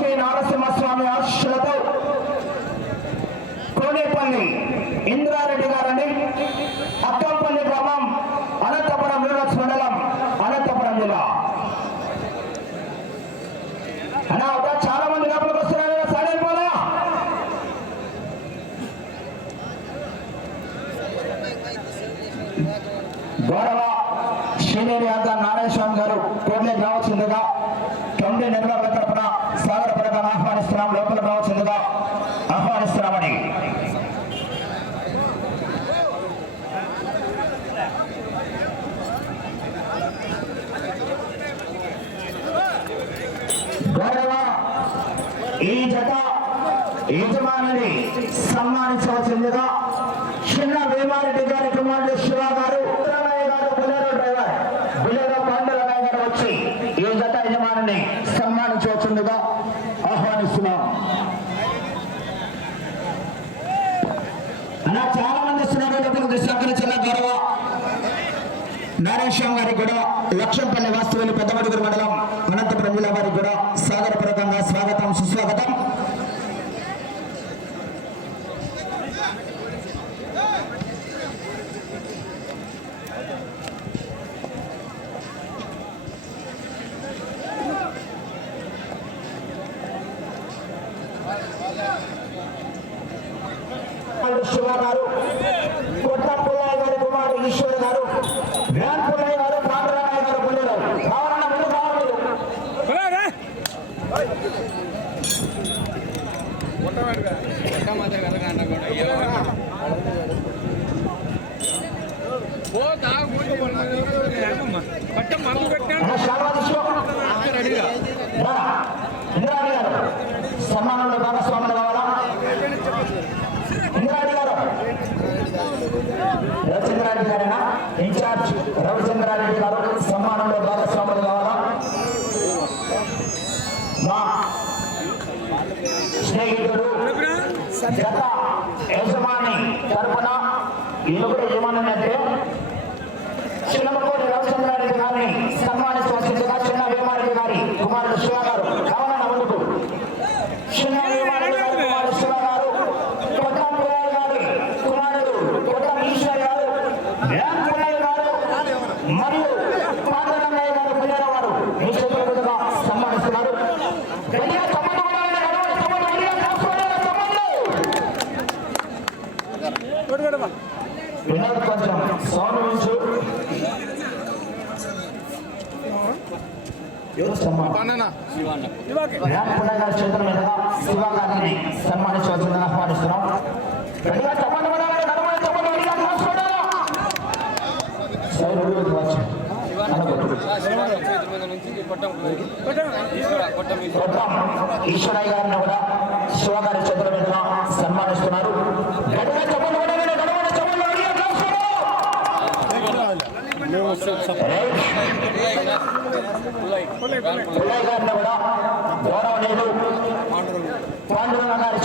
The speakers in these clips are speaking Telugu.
లక్ష్మీ నారసింహస్వామి ఆశలతో కోనేపల్లి ఇంద్రారెడ్డి గారని అక్కం সেটা క్షేత్రం మీదుగా శివా గారిని సన్మానించవలసిందని ఆహ్వానిస్తున్నాం ఈశ్వరయ్య గారిని కూడా శివగారి సన్మానిస్తున్నారు విలేకరులను కూడా గౌరవనీయులు పాండురంగ గారి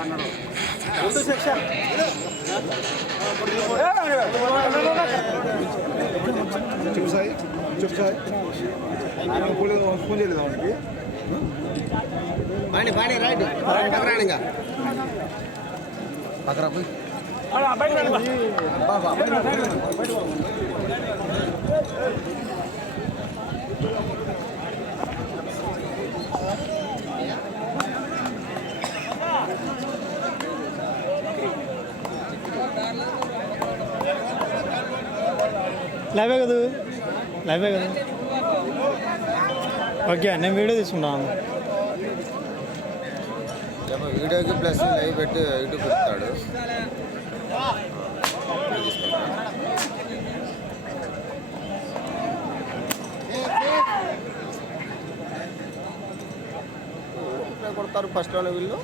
అన్నారు చూపు సాయి చూపు సాయి ఫోన్ చేయలేదు వాడికి పాడి పాడి రైట్ పక్కన ఇంకా పక్కన పోయి బాబా లైవే కదా? లైవే కదా? ఓకే నేను వీడియో తీసుకున్నాను వీడియోకి ప్లస్ లైవ్ పెట్టి యూట్యూబ్ ఇస్తాడు కొడతారు ఫస్ట్ వాళ్ళ వీళ్ళు.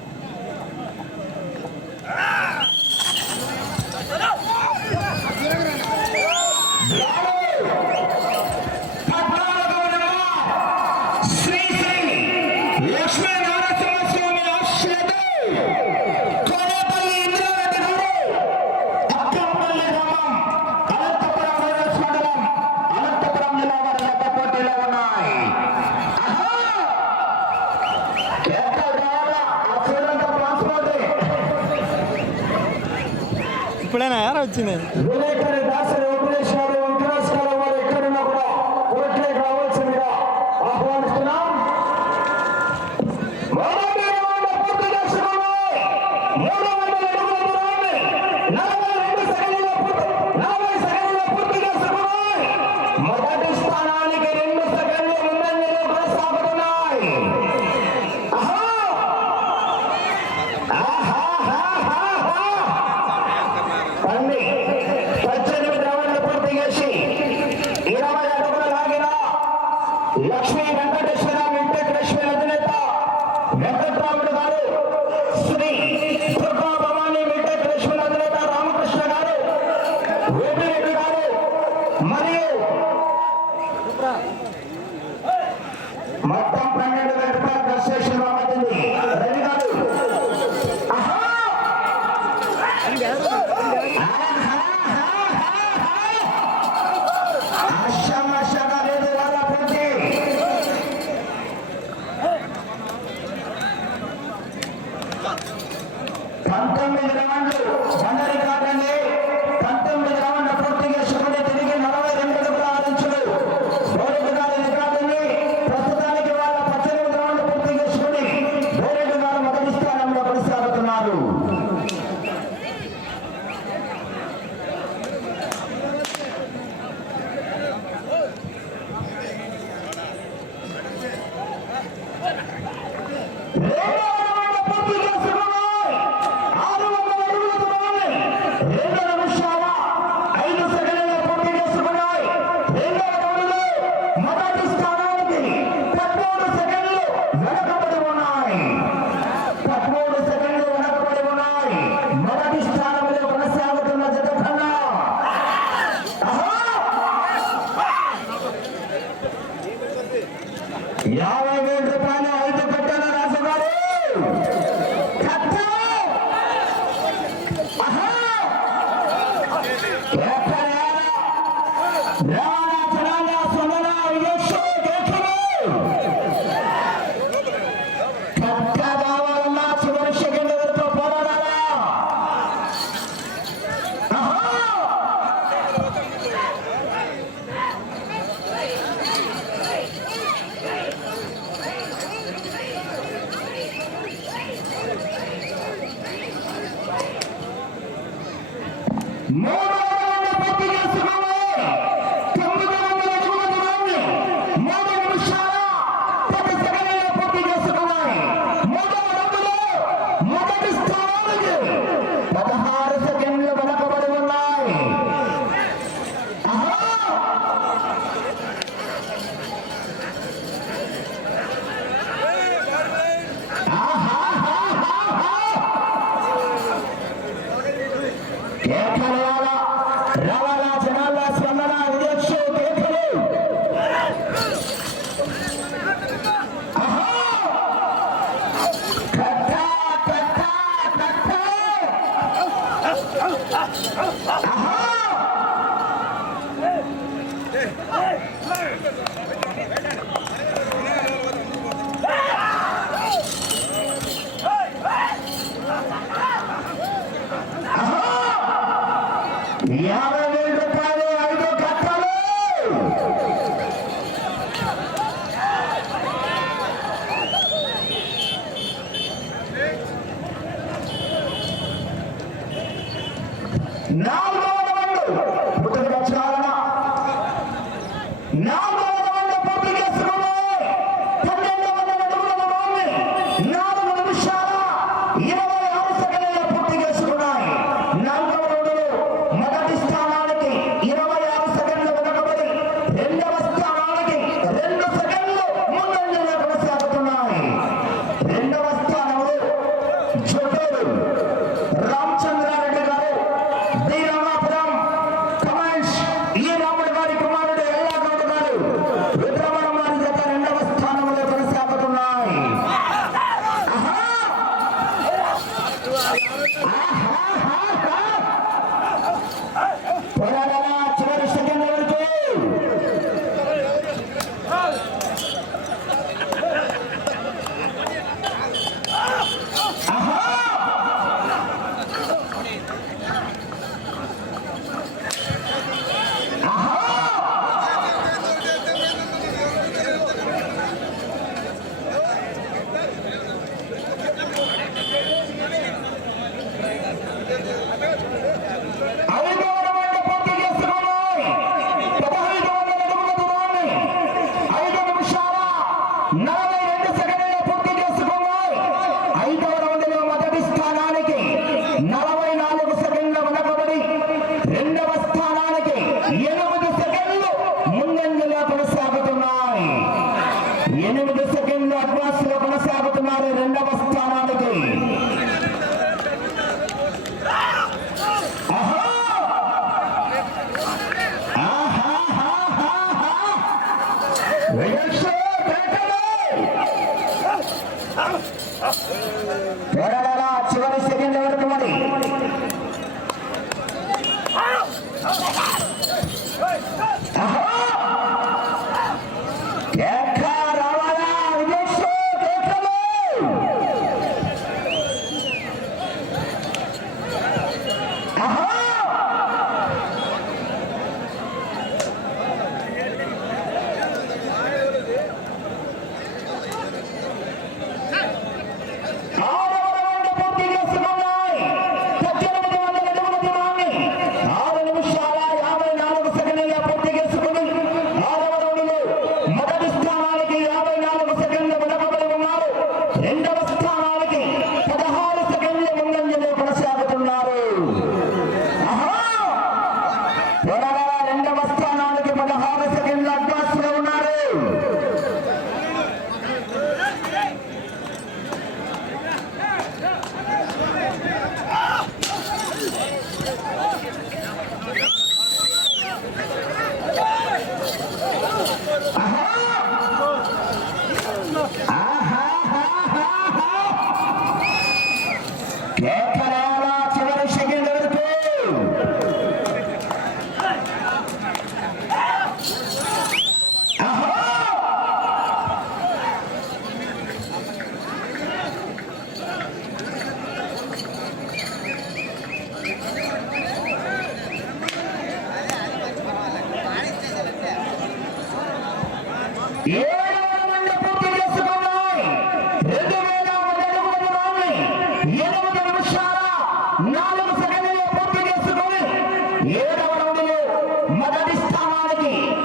పంతొమ్మిది రౌండ్లు బండరి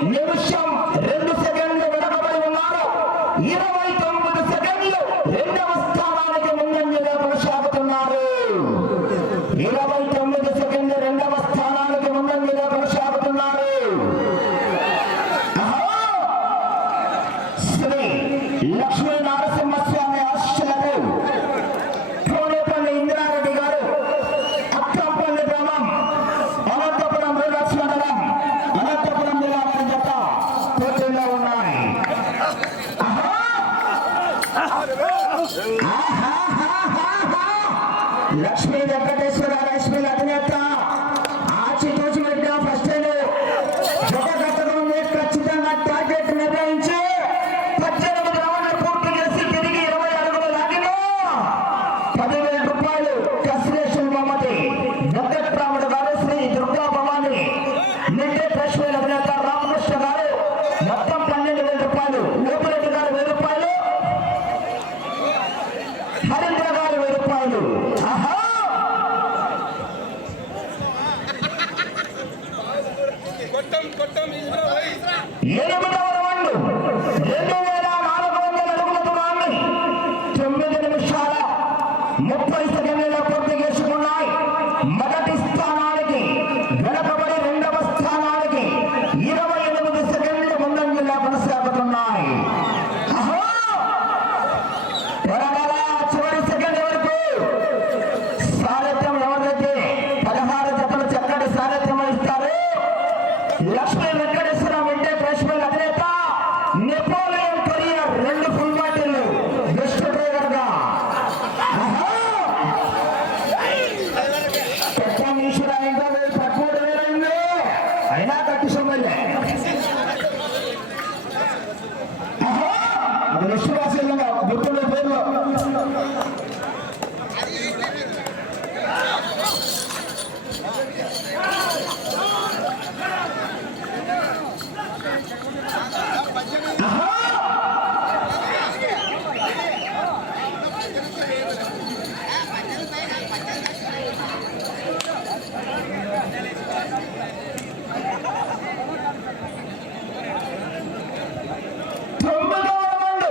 Never shall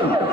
Go!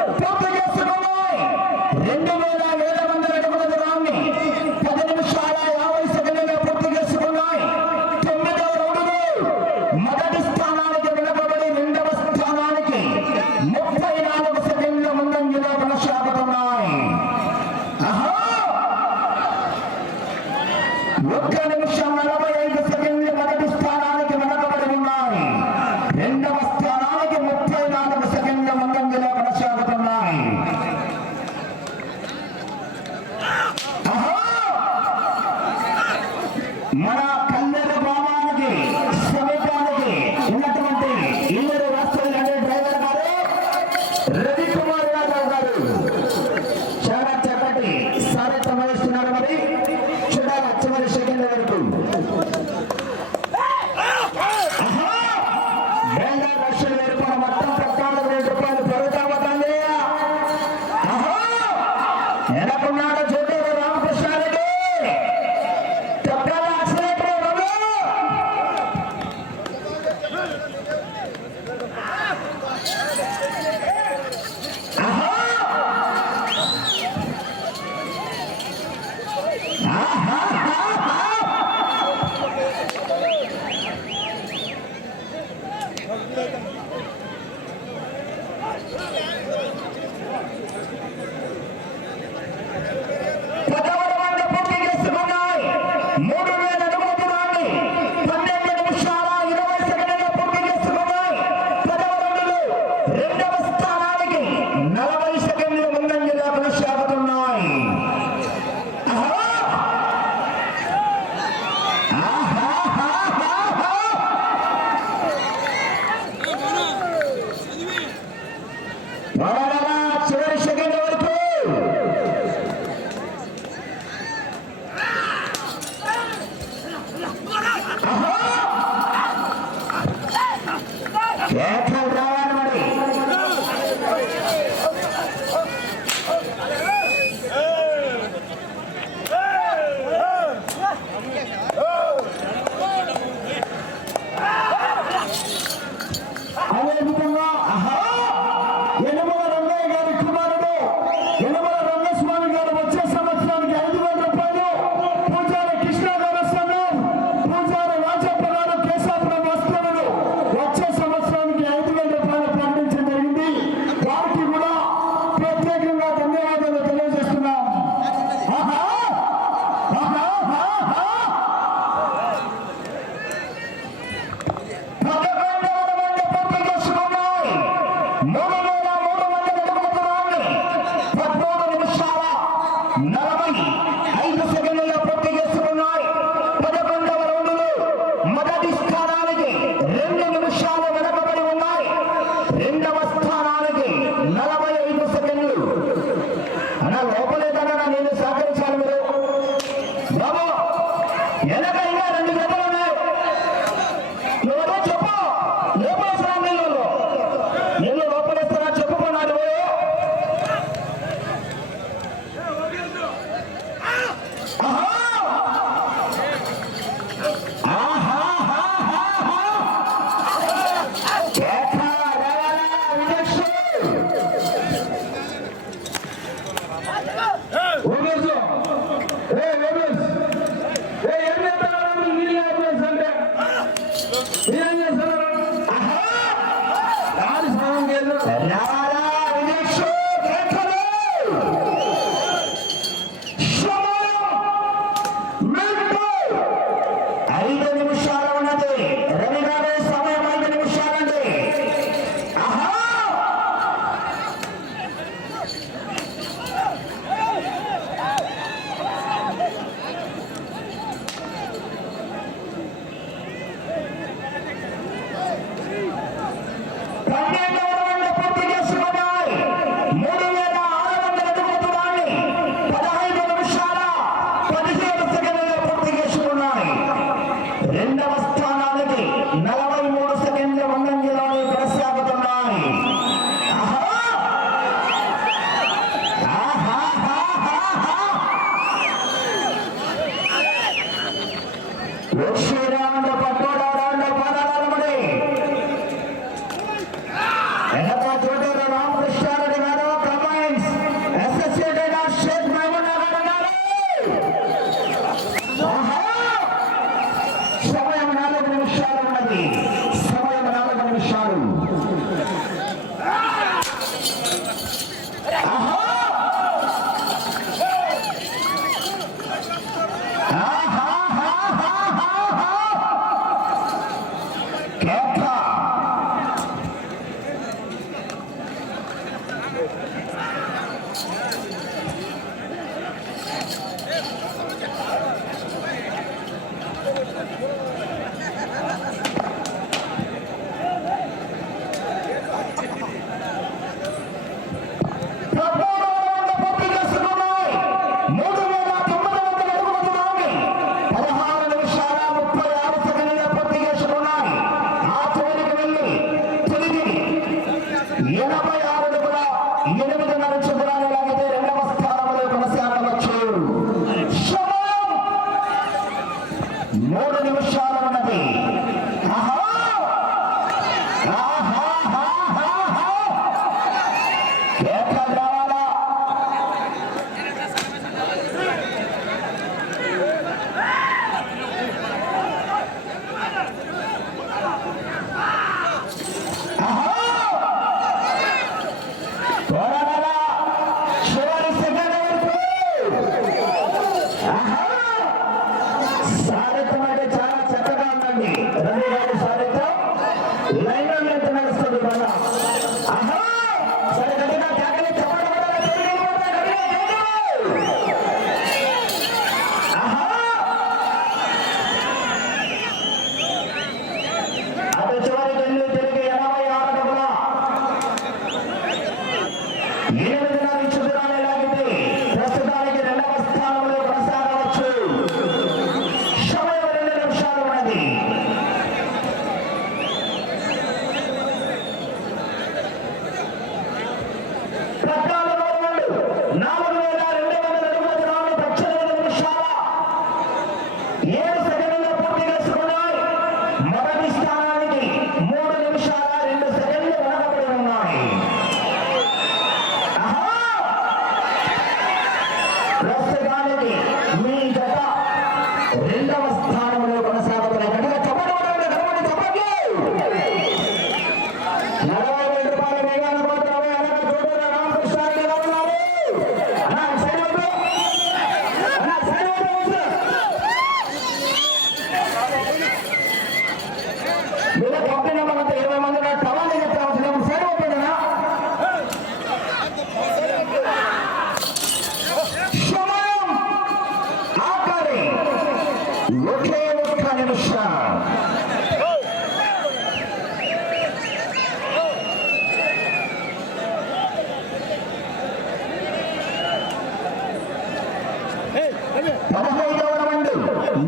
పదహైదవ రౌండ్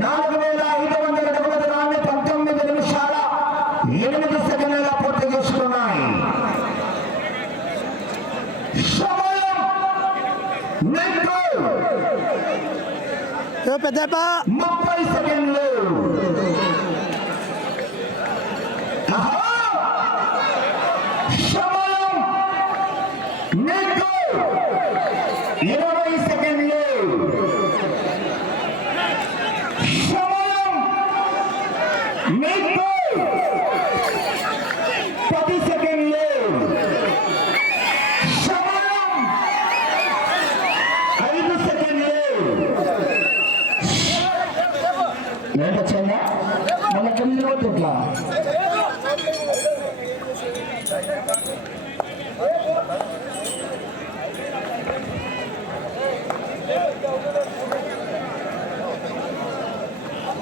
నాలుగు వేల ఐదు వందల డెబ్బై ఏంటి వచ్చిందా మొన్న తొమ్మిది రోజులు ఇట్లా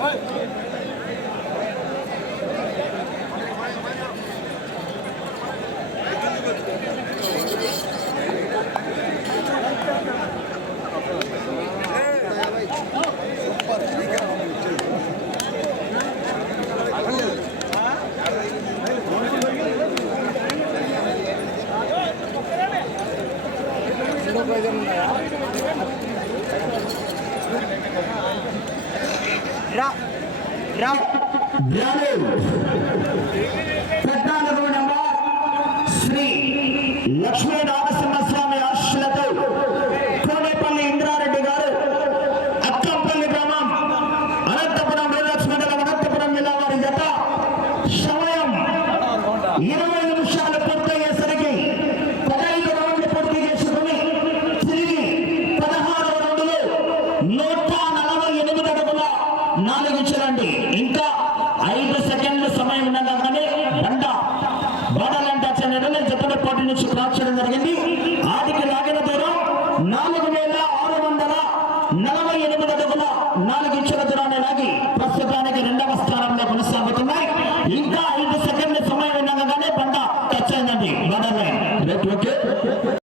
బ్రాహ్మణులు